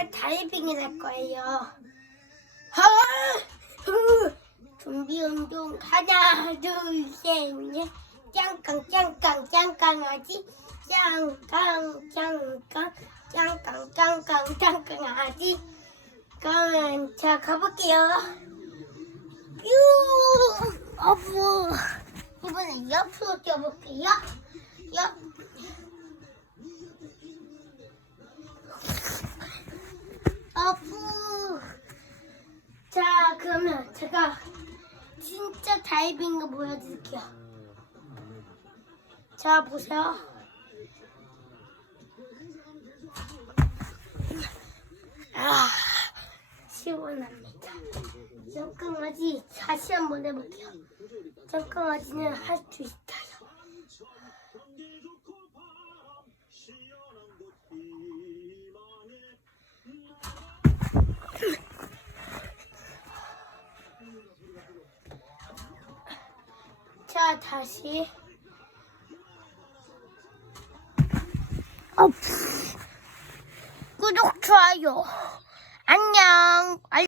친구가 다이빙을 할 거예요. 준비 운동 하나 둘셋 넷. 짱깡 짱깡 짱깡아지 짱깡 짱깡 짱깡 짱깡 짱깡아지. 그러면 자 가볼게요. 뾰! 어부. 이번엔 옆으로 뛰어볼게요. 옆. 자, 그러면 제가 진짜 다이빙을 보여드릴게요. 자, 보세요. 아, 시원합니다. 잠깐만지 다시 한번 해볼게요. 잠깐만지는 할 수 있어 자, 다시. 어, 구독, 좋아요. 안녕.